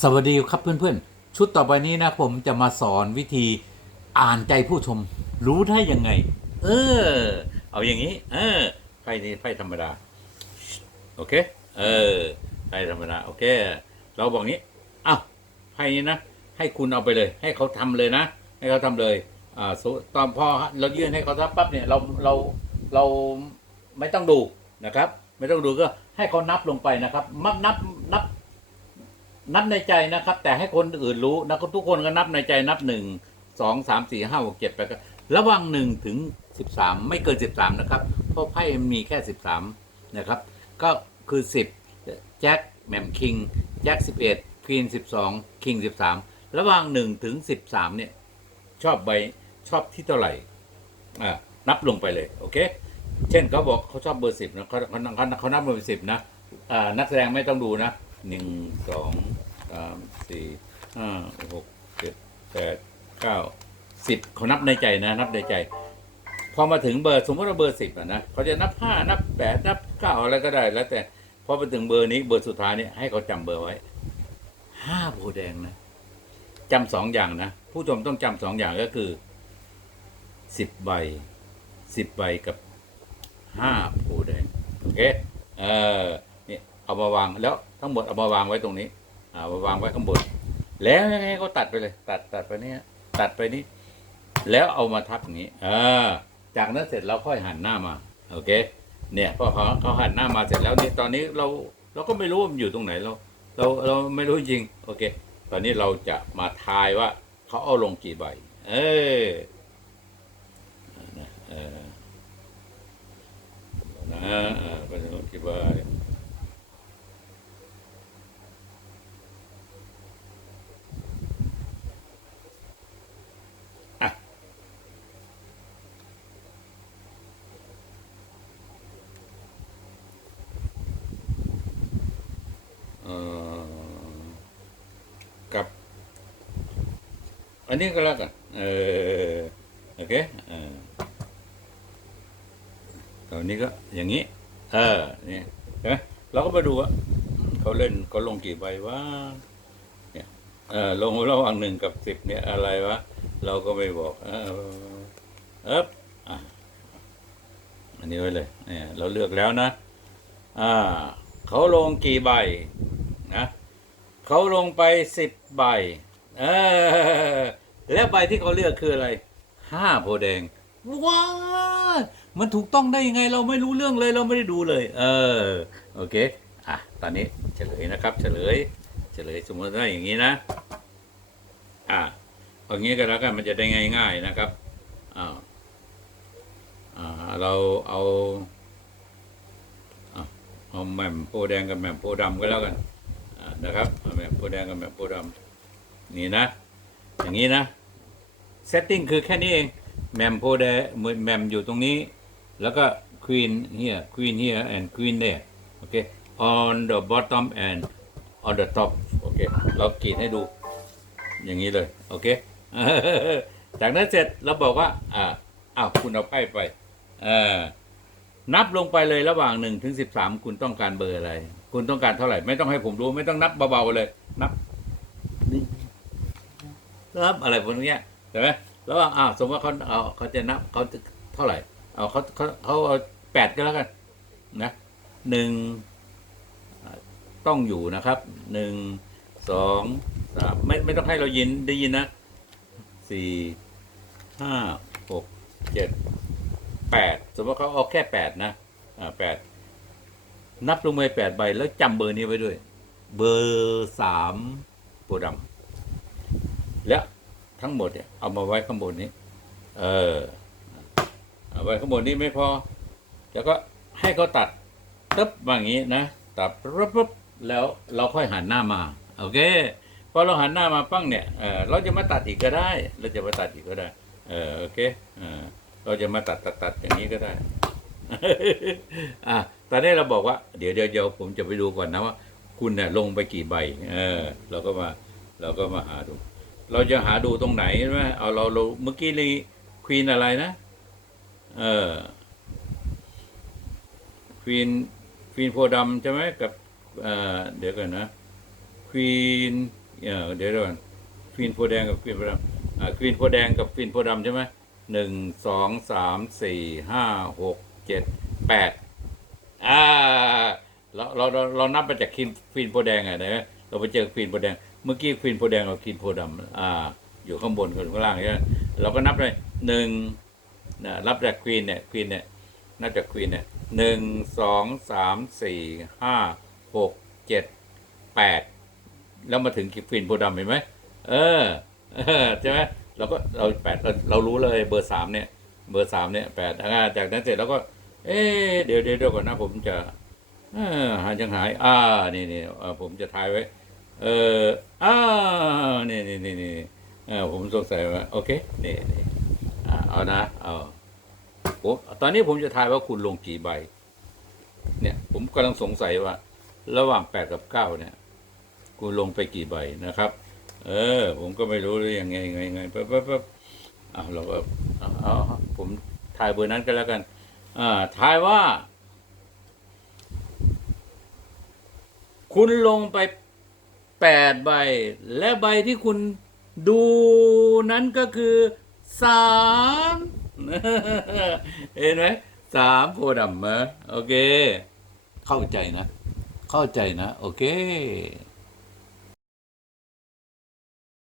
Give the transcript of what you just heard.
สวัสดีครับเพื่อนๆ ชุดต่อไปนี้นะผมจะมาสอนวิธีอ่านใจผู้ชม รู้ได้ยังไง เออ เอาอย่างนี้ เออไพ่นี้ไพ่ธรรมดา โอเค เออไพ่ธรรมดา โอเค เราบอกงี้อ้าวไพ่นี้นะ ให้คุณเอาไปเลย ให้เขาทำเลยนะ ให้เขาทำเลย อ่าตอนพอเรายื่นให้เขาทับปั๊บเนี่ย เรา เรา เราไม่ต้องดูนะครับ ไม่ต้องดูก็ให้เขานับลงไปนะครับ นับ นับในใจนะครับ แต่ให้คนอื่นรู้นะทุกคนก็นับในใจนับหนึ่งสองสามสี่ห้าหกเจ็ดแปดก็ระว่างหนึ่งถึงสิบสามไม่เกินสิบสามนะครับ เพราะไพ่มีแค่สิบสามนะครับ ก็คือสิบแจ็คแหม่มคิงแจ็คสิบเอ็ดควีนสิบสองคิงสิบสามระหว่างหนึ่งถึงสิบสามเนี่ย ชอบใบชอบที่เท่าไหร่อ่านับลงไปเลยโอเค เช่นเขาบอกเขาชอบเบอร์สิบนะเขาเขาเขาเขานับเบอร์สิบนะอ่านักแสดงไม่ต้องดูนะ หนึ่งสองสามสี่ห้าหกเจ็ดแปดเก้าสิบเขานับในใจนะ นับในใจ พอมาถึงเบอร์สมมติว่าเบอร์สิบอะนะเขาจะนับห้านับแปดนับเก้าอะไรก็ได้ แล้วแต่พอไปถึงเบอร์นี้เบอร์สุดท้ายนี่ให้เขาจำเบอร์ไว้ห้าโพแดงนะจำสองอย่างนะ ผู้ชมต้องจำสองอย่างก็คือสิบใบสิบใบกับห้าโพแดงโอเคเออ เอามาวางแล้วทั้งหมดเอามาวางไว้ตรงนี้เอามาวางไว้ข้างบน แล้วให้เขาตัดไปเลย ตัดตัดไปเนี้ยตัดไปนี้ แล้วเอามาทับอย่างนี้ เออ จากนั้นเสร็จเราค่อยหันหน้ามาโอเค เนี่ยพอเขาเขาหันหน้ามาเสร็จแล้วนี่ตอนนี้เราเราก็ไม่รู้มันอยู่ตรงไหนเรา เราเราไม่รู้จริง โอเค ตอนนี้เราจะมาทายว่าเขาเอาลงกี่ใบ เออนะเออ นะอ่าก็จะคิดว่าอะเอ่อกับ อันนี้ก็แล้วกันเออโอเคเออตอนนี้ก็อย่างนี้ เออเนี่ยเห็นไหมเราก็มาดูว่าเขาเล่นเขาลงกี่ใบวะเนี่ยเออลงระหว่างหนึ่งกับสิบเนี่ยอะไรวะเราก็ไม่บอก เออเอออะอันนี้ไว้เลยเนี่ยเราเลือกแล้วนะ อ่าเขาลงกี่ใบนะเขาลงไปสิบใบ เออ แล้วใบที่เขาเลือกคืออะไรห้าโพแดงว้ามันถูกต้องได้ยังไงเราไม่รู้เรื่องเลยเราไม่ได้ดูเลย เออโอเคอะตอนนี้เฉลยนะครับ เฉลย เฉลยสมมติว่าอย่างนี้นะ อะเอางี้ก็แล้วกันมันจะได้ง่าย ๆนะครับอ้าวอ่าเราเอาเอาเอาแหม่มโพแดงกับแหม่มโพดำก็แล้วกันอ่านะครับเอาแหม่มโพแดงกับแหม่มโพดำนี่นะ อย่างนี้นะเซตติ้งคือแค่นี้เองแมมโพเดแมมอยู่ตรงนี้ แล้วก็ queen here queen here and queen there โอเค on the bottom and on the top โอเค เรากรีดให้ดู อย่างนี้เลย โอเค จากนั้นเสร็จเราบอกว่า อ่าอ้าวคุณเอาไพ่ไปเออนับลงไปเลยระหว่างหนึ่งถึงสิบสามคุณต้องการเบอร์อะไร คุณต้องการเท่าไหร่ ไม่ต้องให้ผมรู้ ไม่ต้องนับเบาๆเลย นับ นับอะไรพวกนี้ยเห็นไหมระหว่างอ่าสมมติว่าเขาเอาเขาจะนับเขาจะเท่าไหร่ เอาเขาเขาเขาเอาแปดก็แล้วกันนะหนึ่งต้องอยู่นะครับหนึ่งสองสามไม่ไม่ต้องให้เรายินได้ยินนะสี่ห้าหกเจ็ดแปดสมมติเขาเอาแค่แปดนะอ่าแปดนับลงไปแปดใบแล้วจำเบอร์นี้ไว้ด้วย เบอร์สามโปรดำ และทั้งหมดเนี่ยเอามาไว้ข้างบนนี้ เออเอาไว้ข้างบนนี้ไม่พอ แล้วก็ให้เขาตัดตึ๊บมาอย่างนี้นะตัดปุ๊บบแล้วเราค่อยหันหน้ามาโอเคพอเราหันหน้ามาปั้งเนี่ยเออเราจะมาตัดอีกก็ได้ เราจะมาตัดอีกก็ได้ เออโอเคเออเราจะมาตัดตัดตัดอย่างนี้ก็ได้อะตอนนี้เราบอกว่า เดี๋ยวเดี๋ยวเดี๋ยวผมจะไปดูก่อนนะว่า คุณเนี่ยลงไปกี่ใบ เออ เราก็มาเราก็มาหาดู เราจะหาดูตรงไหนใช่ไหมเอาเราเราเมื่อกี้นี่ควีนอะไรนะ เออควีนควีนโพดำใช่ไหมกับเออเดี๋ยวก่อนนะควีนเออเดี๋ยวก่อนควีนโพแดงกับควีนโพดำอ่าควีนโพแดงกับควีนโพดำใช่ไหมหนึ่งสองสามสี่ห้าหกเจ็ดแปดอ่าเราเราเรานับมาจากควีนควีนโพแดงอะนะเราไปเจอควีนโพแดง เมื่อกี้ควีนโพแดงกับควีนโพธิ์ดำอ่าอยู่ข้างบนกับข้างล่างใช่ไหมเราก็นับเลยหนึ่งนะนับจากควีนเนี่ยควีนเนี่ยนับจากควีนเนี่ยหนึ่งสองสามสี่ห้าหกเจ็ดแปดแล้วมาถึงควีนโพธิ์ดำเห็นไหมเออเออใช่ไหมเราก็เราแปดเราเรารู้เลยเบอร์สามเนี่ย เบอร์สามเนี่ยแปดอ่าจากนั้นเสร็จแล้วก็ เอ๊เดี๋ยวเดี๋ยวเดี๋ยวก่อนนะผมจะออหายจังหาย อ่านี่นี่ผมจะทายไว้ เอออ่านี่นี่นี่นี่เออผมสงสัยว่าโอเคนี่นี่เอานะเอาผมตอนนี้ผมจะทายว่าคุณลงกี่ใบ เนี่ย ผมกำลังสงสัยว่า ระหว่างแปดกับเก้าเนี่ย คุณลงไปกี่ใบนะครับ เออ ผมก็ไม่รู้เลยยังไงยังไงไงปั๊บปั๊บปั๊บอ่าเราก็เอาเอาเอาผมทายเบอร์นั้นก็แล้วกัน อ่าทายว่า คุณลงไป แปดใบ และใบที่คุณดูนั้นก็คือสามเห็นไหมสามโพธิ์ดำเมอโอเค เข้าใจนะ เข้าใจนะ โอเค